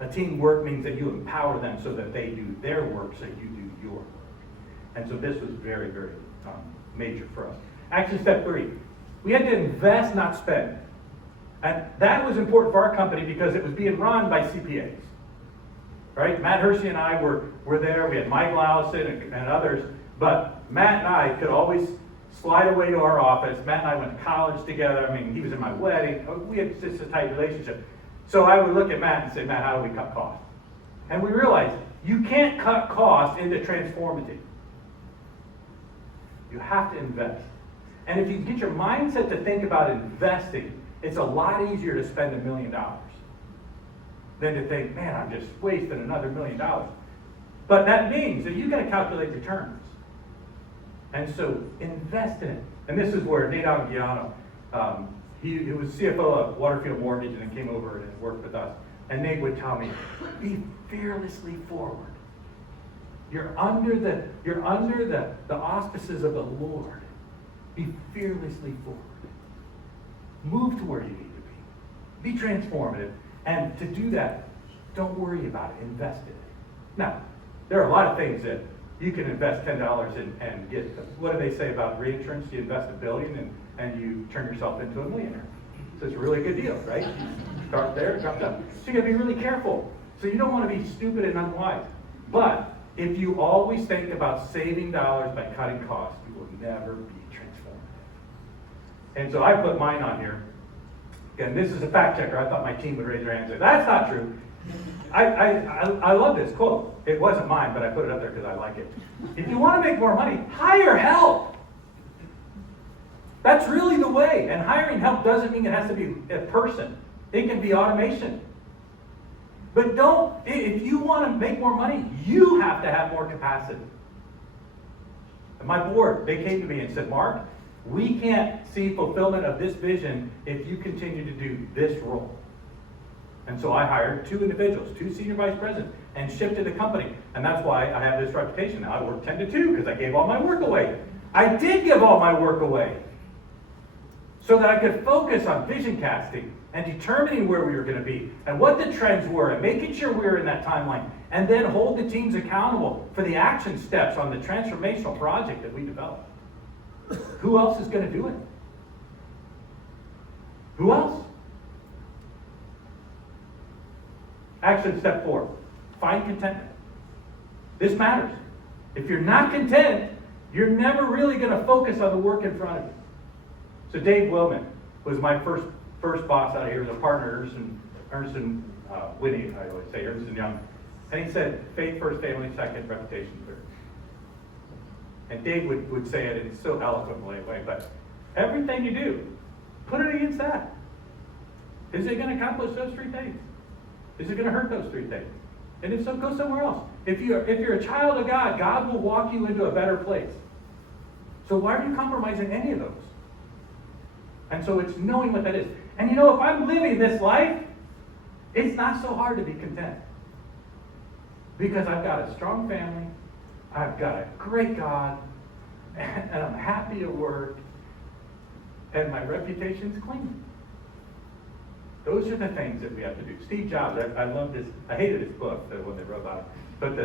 A teamwork means that you empower them so that they do their work so you do your work. And so this was very, very major for us. Action step 3. We had to invest, not spend. And that was important for our company because it was being run by CPAs. Right? Matt Hershey and I were there. We had Mike Lowson and others. But Matt and I could always slide away to our office. Matt and I went to college together. I mean, he was in my wedding. We had just a tight relationship. So I would look at Matt and say, Matt, how do we cut costs? And we realized you can't cut costs into transformative. You have to invest. And if you get your mindset to think about investing, it's a lot easier to spend $1 million than to think, man, I'm just wasting another $1 million. But that means that you got to calculate returns. And so invest in it. And this is where Nate Anguiano, he was CFO of Waterfield Mortgage and then came over and worked with us. And Nate would tell me, be fearlessly forward. You're under the auspices of the Lord. Be fearlessly forward. Move to where you need to be. Be transformative. And to do that, don't worry about it. Invest in it. Now, there are a lot of things that you can invest $10 in and get. What do they say about reinsurance? You invest $1 billion and you turn yourself into a millionaire. So it's a really good deal, right? You start there, drop down. So you gotta be really careful. So you don't want to be stupid and unwise. But if you always think about saving dollars by cutting costs, you will never be transformative. And so I put mine on here. Again, this is a fact checker. I thought my team would raise their hand and say, that's not true. I love this quote. It wasn't mine, but I put it up there because I like it. If you want to make more money, hire help. That's really the way. And hiring help doesn't mean it has to be a person. It can be automation. But if you want to make more money, you have to have more capacity. And my board, they came to me and said, Mark, we can't see fulfillment of this vision if you continue to do this role. And so I hired 2 individuals, 2 senior vice presidents, and shifted the company. And that's why I have this reputation now. I work 10 to 2 because I gave all my work away. I did give all my work away so that I could focus on vision casting and determining where we were going to be and what the trends were and making sure we were in that timeline and then hold the teams accountable for the action steps on the transformational project that we developed. Who else is going to do it? Who else? Action step 4, find contentment. This matters. If you're not content, you're never really going to focus on the work in front of you. So Dave Willman was my first boss out here. He was a partner at Ernst and Whitney, I always say, Ernst and Young. And he said, faith first, family second, reputation third. And Dave would say it in so eloquent way, but everything you do, put it against that. Is it going to accomplish those 3 things? Is it going to hurt those 3 things? And if so, go somewhere else. If you're a child of God, God will walk you into a better place. So why are you compromising any of those? And so it's knowing what that is. And you know, if I'm living this life, it's not so hard to be content. Because I've got a strong family, I've got a great God, and I'm happy at work, and my reputation's clean. Those are the things that we have to do. Steve Jobs, I love this. I hated his book when they wrote about it. But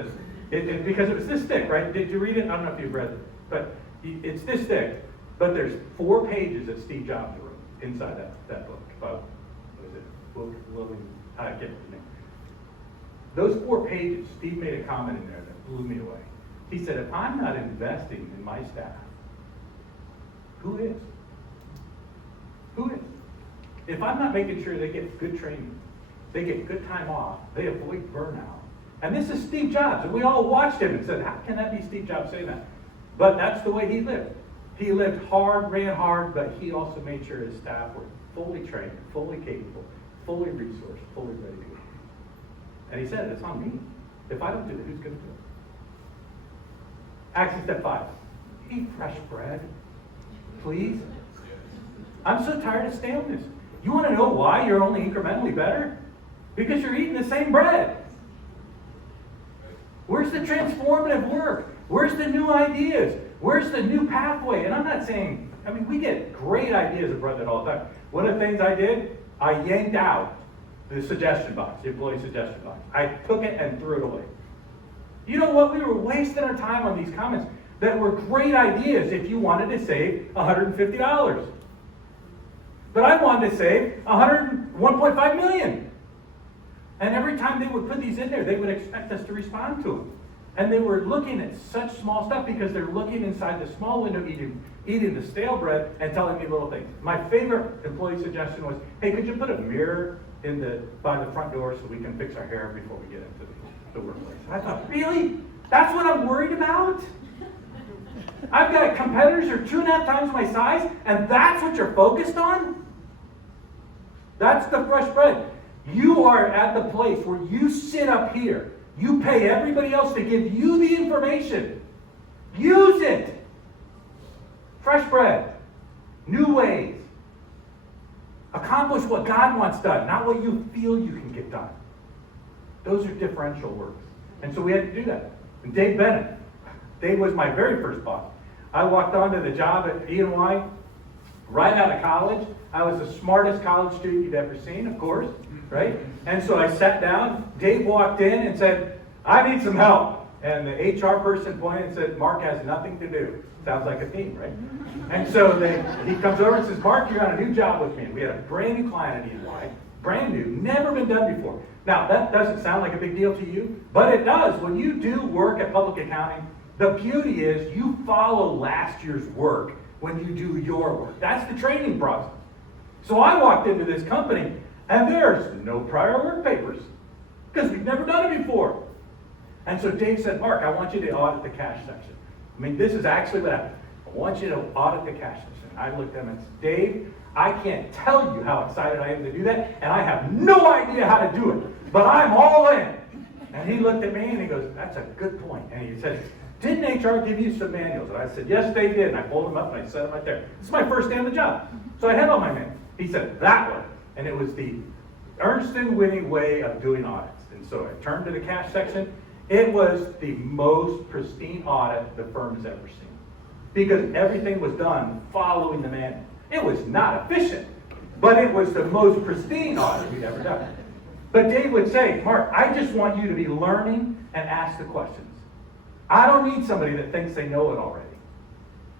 because it was this thick, right? Did you read it? I don't know if you've read it. But it's this thick. But there's 4 pages that Steve Jobs wrote inside that book. About, what is it? I can't remember his name. Those 4 pages, Steve made a comment in there that blew me away. He said, if I'm not investing in my staff, who is? Who is? If I'm not making sure they get good training, they get good time off, they avoid burnout. And this is Steve Jobs, and we all watched him and said, how can that be Steve Jobs saying that? But that's the way he lived. He lived hard, ran hard, but he also made sure his staff were fully trained, fully capable, fully resourced, fully ready to go. And he said, it's on me. If I don't do it, who's going to do it? Action step 5, eat fresh bread, please. I'm so tired of staleness. You want to know why you're only incrementally better? Because you're eating the same bread. Where's the transformative work? Where's the new ideas? Where's the new pathway? And I'm not saying, we get great ideas at Brother all the time. One of the things I did, I yanked out the suggestion box, the employee suggestion box. I took it and threw it away. You know what? We were wasting our time on these comments that were great ideas if you wanted to save $150. But I wanted to save 1.5 million. And every time they would put these in there, they would expect us to respond to them. And they were looking at such small stuff because they're looking inside the small window, eating the stale bread and telling me little things. My favorite employee suggestion was, hey, could you put a mirror by the front door so we can fix our hair before we get into the workplace? I thought, really? That's what I'm worried about? I've got competitors who are 2.5 times my size, and that's what you're focused on? That's the fresh bread. You are at the place where you sit up here. You pay everybody else to give you the information. Use it. Fresh bread. New ways. Accomplish what God wants done, not what you feel you can get done. Those are differential works. And so we had to do that. And Dave Bennett. Dave was my very first boss. I walked onto the job at E&Y right out of college. I was the smartest college student you'd ever seen, of course, right? And so I sat down. Dave walked in and said, I need some help. And the HR person pointed and said, Mark has nothing to do. Sounds like a team, right? And so he comes over and says, Mark, you're on a new job with me. And we had a brand new client at E&Y, brand new, never been done before. Now, that doesn't sound like a big deal to you, but it does. When you do work at public accounting, the beauty is you follow last year's work when you do your work. That's the training process. So I walked into this company, and there's no prior work papers, because we've never done it before. And so Dave said, Mark, I want you to audit the cash section. I mean, this is actually what happened. I want you to audit the cash section. I looked at him and said, Dave, I can't tell you how excited I am to do that, and I have no idea how to do it, but I'm all in. And he looked at me and he goes, that's a good point. And he said, didn't HR give you some manuals? And I said, yes, they did. And I pulled them up and I set them right there. This is my first day on the job. So I had all my manuals. He said, that one. And it was the Ernst & Winning way of doing audits. And so I turned to the cash section. It was the most pristine audit the firm has ever seen, because everything was done following the manual. It was not efficient, but it was the most pristine audit we'd ever done. But Dave would say, Mark, I just want you to be learning and ask the questions. I don't need somebody that thinks they know it already.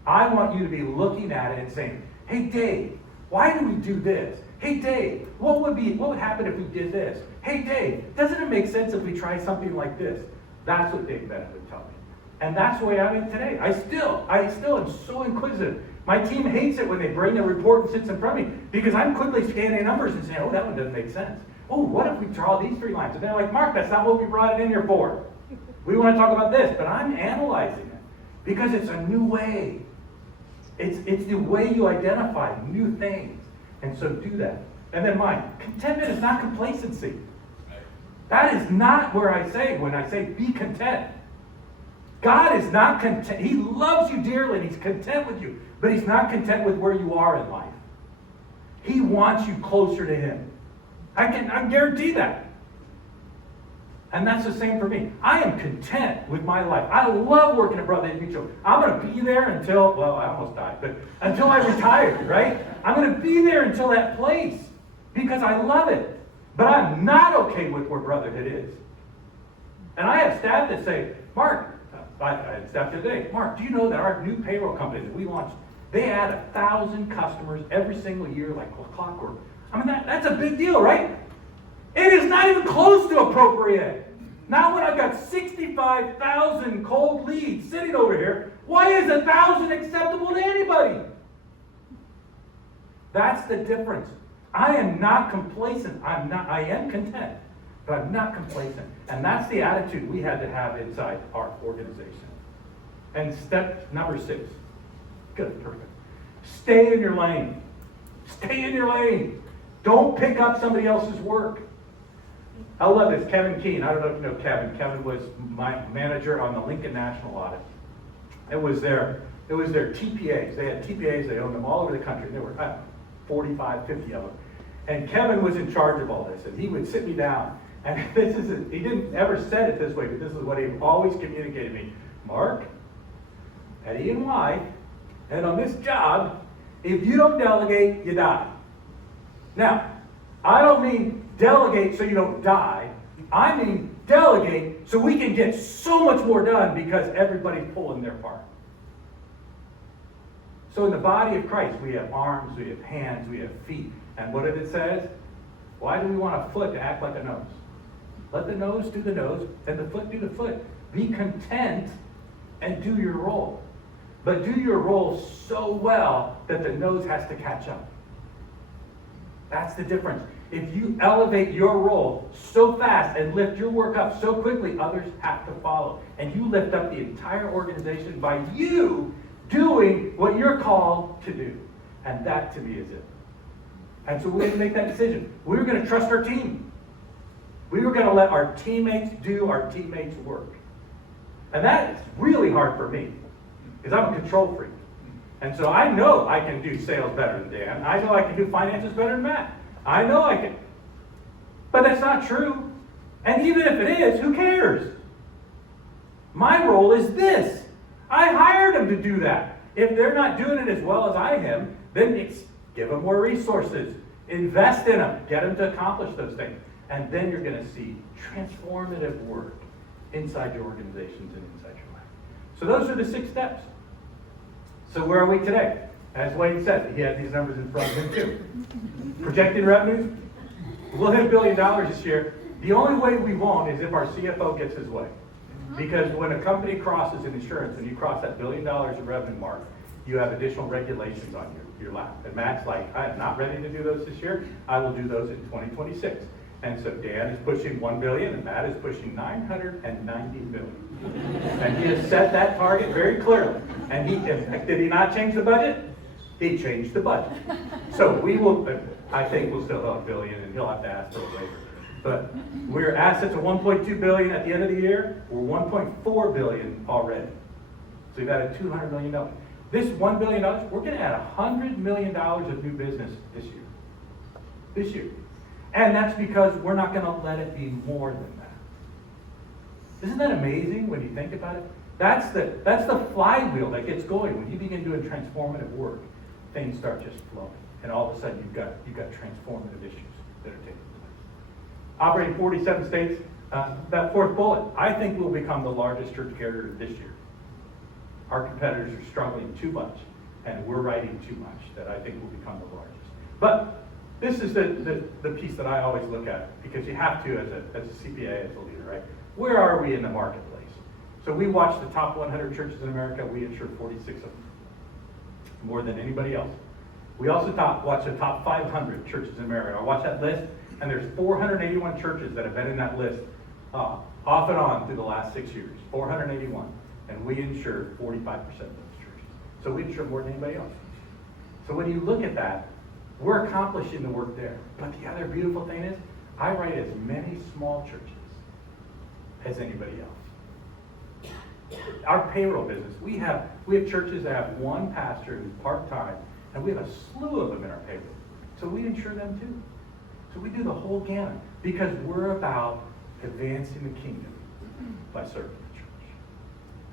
I want you to be looking at it and saying, hey, Dave, why do we do this? Hey, Dave, what would happen if we did this? Hey, Dave, doesn't it make sense if we try something like this? That's what Dave Bennett would tell me. And that's the way I am today. I still am so inquisitive. My team hates it when they bring a report and sits in front of me, because I'm quickly scanning numbers and saying, oh, that one doesn't make sense. Oh, what if we draw these 3 lines? And they're like, Mark, that's not what we brought it in here for. We want to talk about this, but I'm analyzing it because it's a new way. It's the way you identify new things. And so do that. And then mine, contentment is not complacency. That is not where I say, when I say be content. God is not content. He loves you dearly and he's content with you, but he's not content with where you are in life. He wants you closer to him. I guarantee that. And that's the same for me. I am content with my life. I love working at Brother Mutual. I'm going to be there until, well, I almost died, but until I retire, right? I'm going to be there until that place because I love it. But I'm not okay with where Brotherhood is. And I have staff that say, Mark, I had staff today, Mark, do you know that our new payroll company that we launched, they add 1,000 customers every single year like clockwork. I mean, that's a big deal, right? It is not even close to appropriate. Now when I've got 65,000 cold leads sitting over here, why is 1,000 acceptable to anybody? That's the difference. I am not complacent. I am content, but I'm not complacent. And that's the attitude we had to have inside our organization. And step number 6. Good, perfect. Stay in your lane. Stay in your lane. Don't pick up somebody else's work. I love this. Kevin Keene. I don't know if you know Kevin. Kevin was my manager on the Lincoln National Audit. It was their TPAs. They had TPAs. They owned them all over the country. There were 45, 50 of them. And Kevin was in charge of all this. And he would sit me down. And he didn't ever said it this way, but this is what he always communicated to me. Mark, at E&Y, and on this job, if you don't delegate, you die. Now, I don't mean delegate so you don't die. I mean delegate so we can get so much more done because everybody's pulling their part. So in the body of Christ, we have arms, we have hands, we have feet. And what did it say? Why do we want a foot to act like a nose? Let the nose do the nose, and the foot do the foot. Be content and do your role. But do your role so well that the nose has to catch up. That's the difference. If you elevate your role so fast and lift your work up so quickly, others have to follow. And you lift up the entire organization by you doing what you're called to do. And that, to me, is it. And so we had to make that decision. We were going to trust our team. We were going to let our teammates do our teammates' work. And that is really hard for me, because I'm a control freak. And so I know I can do sales better than Dan. I know I can do finances better than Matt. I know I can. But that's not true. And even if it is, who cares? My role is this. I hired them to do that. If they're not doing it as well as I am, then it's give them more resources. Invest in them. Get them to accomplish those things. And then you're going to see transformative work inside your organizations and inside your life. So those are the 6 steps. So where are we today? As Wayne said, he had these numbers in front of him too. Projected revenues, we'll hit $1 billion this year. The only way we won't is if our CFO gets his way. Because when a company crosses in insurance and you cross that $1 billion of revenue mark, you have additional regulations on your lap. And Matt's like, I am not ready to do those this year. I will do those in 2026. And so Dan is pushing $1 billion and Matt is pushing $990 million. And he has set that target very clearly. And did he not change the budget? He changed the budget. So we will, I think we'll still have $1 billion and he'll have to ask for it later. But we're assets of $1.2 billion at the end of the year. We're $1.4 billion already. So we've added $200 million. This $1 billion, we're going to add $100 million of new business this year. This year. And that's because we're not going to let it be more than that. Isn't that amazing when you think about it? That's the flywheel that gets going. When you begin doing transformative work, things start just flowing. And all of a sudden you've got transformative issues that are taking place. Operating 47 states, that 4th bullet, I think we'll become the largest church carrier this year. Our competitors are struggling too much, and we're writing too much that I think will become the largest. But this is the piece that I always look at, because you have to as a CPA, as a leader, right? Where are we in the marketplace? So we watch the top 100 churches in America. We insure 46 of them, more than anybody else. We also watch the top 500 churches in America. I watch that list, and there's 481 churches that have been in that list off and on through the last 6 years. 481. And we insure 45% of those churches. So we insure more than anybody else. So when you look at that, we're accomplishing the work there. But the other beautiful thing is, I write as many small churches as anybody else. Our payroll business, we have churches that have one pastor who's part-time, and we have a slew of them in our payroll. So we insure them too. So we do the whole gamut, because we're about advancing the kingdom by serving the church.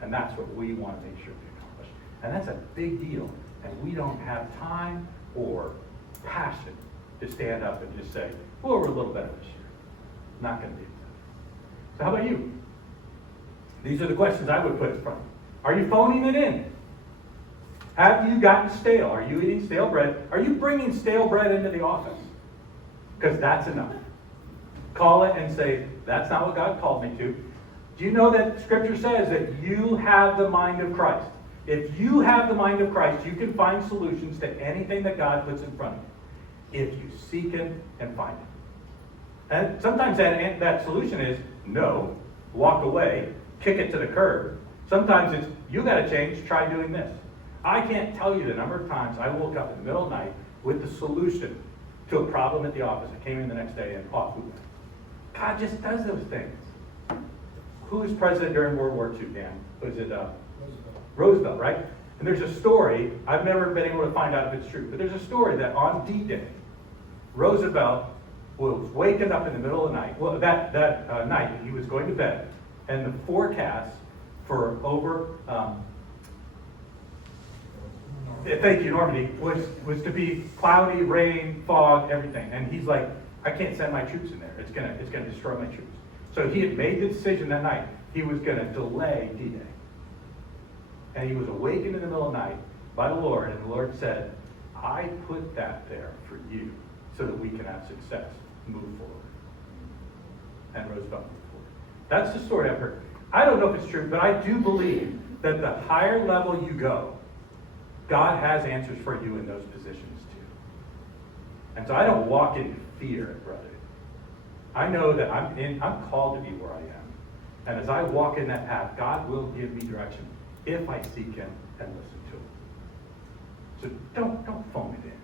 And that's what we want to make sure we accomplish. And that's a big deal. And we don't have time or passion to stand up and just say, well, we're a little better this year. Not going to be that. So how about you? These are the questions I would put in front of you. Are you phoning it in? Have you gotten stale? Are you eating stale bread? Are you bringing stale bread into the office? Because that's enough. Call it and say, that's not what God called me to. Do you know that Scripture says that you have the mind of Christ? If you have the mind of Christ, you can find solutions to anything that God puts in front of you, if you seek Him and find Him. And sometimes that solution is no, walk away, kick it to the curb. Sometimes it's, you got to change, try doing this. I can't tell you the number of times I woke up in the middle of the night with the solution to a problem at the office. I came in the next day and off we went. God just does those things. Who was president during World War II, Dan? Was it Roosevelt, right? And there's a story, I've never been able to find out if it's true, but there's a story that on D-Day, Roosevelt was waking up in the middle of the night. Well, that night he was going to bed, and the forecast for thank you, Normandy, was to be cloudy, rain, fog, everything. And he's like, I can't send my troops in there. It's gonna destroy my troops. So he had made the decision that night. He was gonna delay D-Day. And he was awakened in the middle of the night by the Lord, and the Lord said, I put that there for you so that we can have success, move forward. And Roosevelt moved forward. That's the story I've heard. I don't know if it's true, but I do believe that the higher level you go, God has answers for you in those positions too. And so I don't walk in fear, brother. I know that I'm called to be where I am. And as I walk in that path, God will give me direction if I seek Him and listen to Him. So don't phone it in.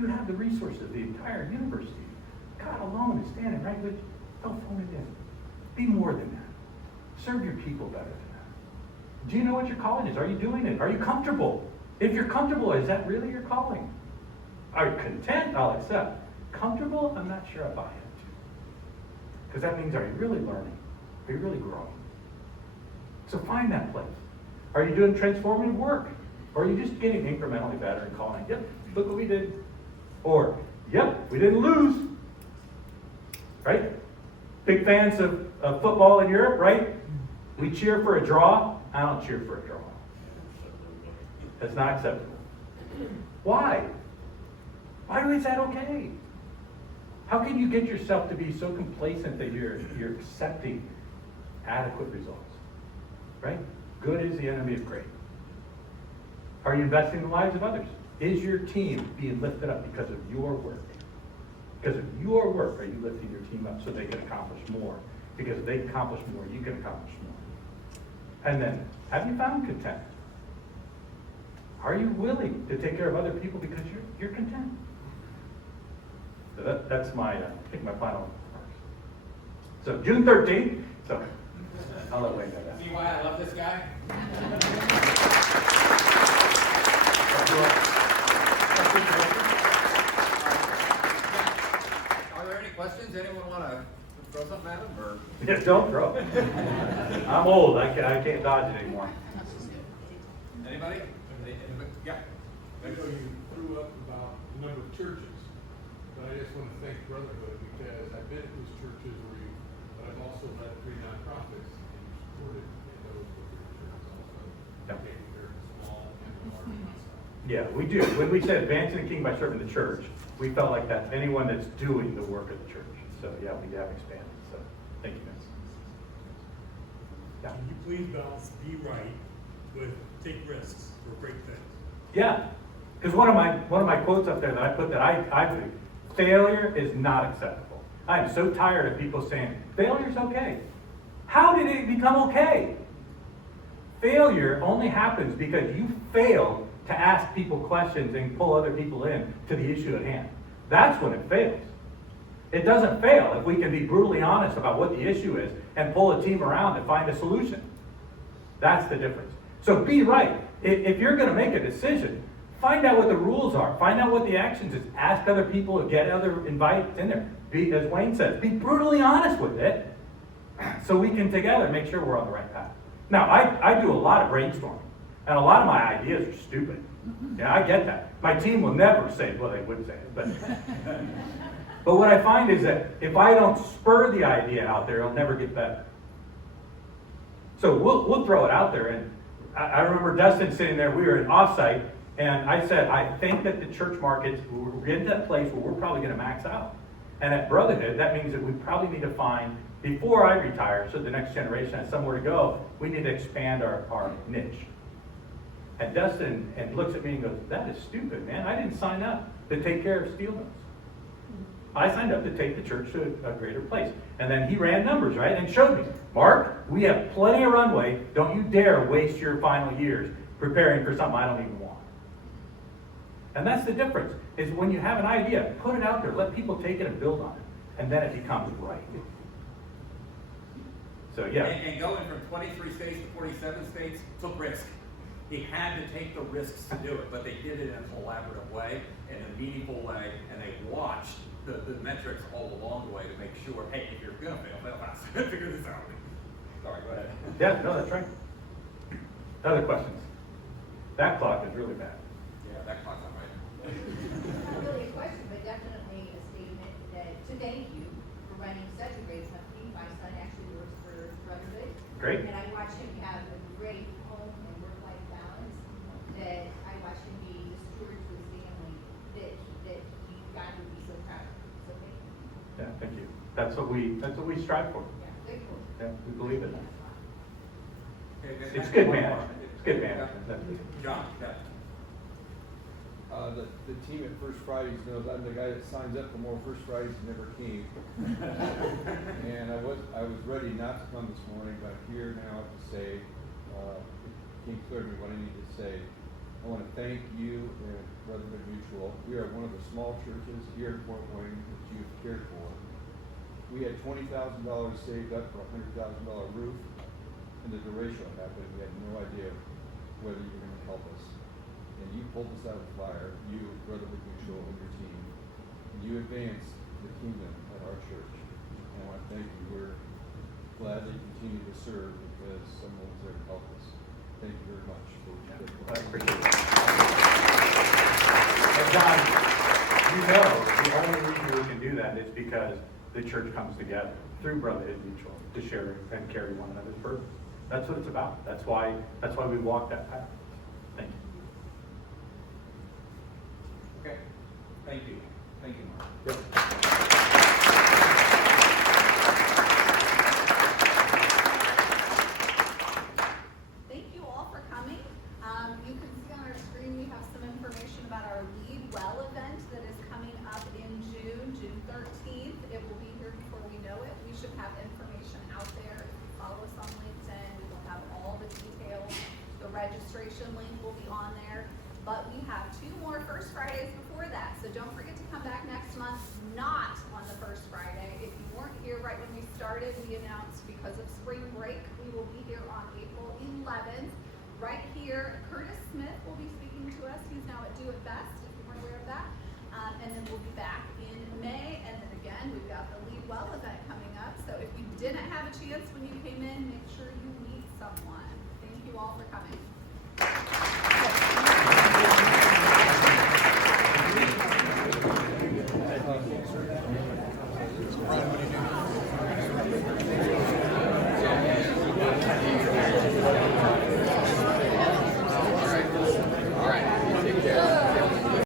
You have the resources, the entire university. God alone is standing right with you. Don't phone it in. Be more than that. Serve your people better than that. Do you know what your calling is? Are you doing it? Are you comfortable? If you're comfortable, is that really your calling? Are you content? I'll accept. Comfortable? I'm not sure I buy into. Because that means, are you really learning? Are you really growing? So find that place. Are you doing transformative work? Or are you just getting incrementally better and calling, yep, look what we did. Or, yep, we didn't lose. Right? Big fans of football in Europe, right? We cheer for a draw. I don't cheer for a draw. That's not acceptable. Why? Why is that okay? How can you get yourself to be so complacent that you're accepting adequate results? Right? Good is the enemy of great. Are you investing in the lives of others? Is your team being lifted up because of your work? Because of your work, are you lifting your team up so they can accomplish more? Because if they accomplish more, you can accomplish more. And then, have you found content? Are you willing to take care of other people because you're content? So that's my, I think my final remarks. So June 13th, so I'll let Wayne know that. See why I love this guy? Are there any questions? Anyone want to throw something at him? Or? Yeah, don't throw. I'm old. I can't dodge it anymore. Anybody? Yeah. I know you threw up about the number of churches, but I just want to thank Brotherhood because I've been at those churches where you, but I've also led 3 nonprofits and you supported in those particular churches also. Yep. Taking care of the small and the large stuff. Yeah, we do. When we said advancing the kingdom by serving the church, we felt like that's anyone that's doing the work of the church. So yeah, we have expanded. So thank you, Vince. Yeah. Can you please balance be right with take risks for great things? Yeah, because one of my quotes up there that I put that I believe, failure is not acceptable. I am so tired of people saying failure's okay. How did it become okay? Failure only happens because you fail to ask people questions and pull other people in to the issue at hand. That's when it fails. It doesn't fail if we can be brutally honest about what the issue is and pull a team around and find a solution. That's the difference. So be right. If you're going to make a decision, find out what the rules are. Find out what the actions is. Ask other people to get other invites in there. Be, as Wayne says, be brutally honest with it so we can together make sure we're on the right path. Now, I do a lot of brainstorming, and a lot of my ideas are stupid. Yeah, I get that. My team will never say, well, they would say it, but what I find is that if I don't spur the idea out there, it'll never get better. So we'll throw it out there, and I remember Dustin sitting there, we were in offsite, and I said, I think that the church markets, we're in that place where we're probably going to max out. And at Brotherhood, that means that we probably need to find, before I retire, so the next generation has somewhere to go, we need to expand our niche. And Dustin looks at me and goes, that is stupid, man. I didn't sign up to take care of steel mills. I signed up to take the church to a greater place. And then he ran numbers, right, and showed me, Mark, we have plenty of runway. Don't you dare waste your final years preparing for something I don't even want. And that's the difference, is when you have an idea, put it out there, let people take it and build on it. And then it becomes right. So yeah. And going from 23 states to 47 states took risk. He had to take the risks to do it, but they did it in a collaborative way, in a meaningful way, and they watched the metrics all along the way to make sure, hey, if you're gonna fail fast. Figure this out. Sorry, go ahead. Yeah, no, that's right. Other questions? That clock is really bad. Yeah, that clock's not right. Not really a question, but definitely a statement that to thank you for running such a great company. My son actually works for Brotherhood. Great. And I watch him have a great home and work-life balance. That I watch him That's what we strive for. Good work. Yeah, we believe in that. Okay, It's good management. It's good management. That's it. John, okay. The team at First Fridays knows I'm the guy that signs up for more First Fridays and never came. And I was ready not to come this morning, but I'm here now to say, it became clear to me what I needed to say. I want to thank you and Brotherhood Mutual. We are one of the small churches here in Fort Wayne that you've cared for. We had $20,000 saved up for a $100,000 roof, and the derecho happened. We had no idea whether you were going to help us. And you pulled us out of the fire, you, Brotherhood Mutual, and your team. And you advanced the kingdom at our church. And I want to thank you. We're glad that you continue to serve because someone was there to help us. Thank you very much for what you did for I us. appreciate it. And John, you know, the only reason we can do that is because the church comes together through Brotherhood Mutual to share and carry one another's burdens. That's what it's about. That's why we walk that path. Thank you. Okay, thank you. Thank you, Mark. Yep. Thank you all for coming. You can see on our screen we have some information about our Lead Well event that is coming up in June 13th. It will be here before we know it. We should have information out there. If you follow us on LinkedIn, we will have all the details. The registration link will be on there. But we have 2 more First Fridays before that, so don't forget to come back next month, not on the first Friday. If you weren't here right when we started, we announced because of spring break, we will be here on April 11th. Right here, Curtis Smith will be speaking to us. He's now at Do It Best, if you weren't aware of that. And then we'll be back in May, and then again, we've got the Lead Well event coming up. So if you didn't have a chance when you came in, make sure you meet someone. Thank you all for coming.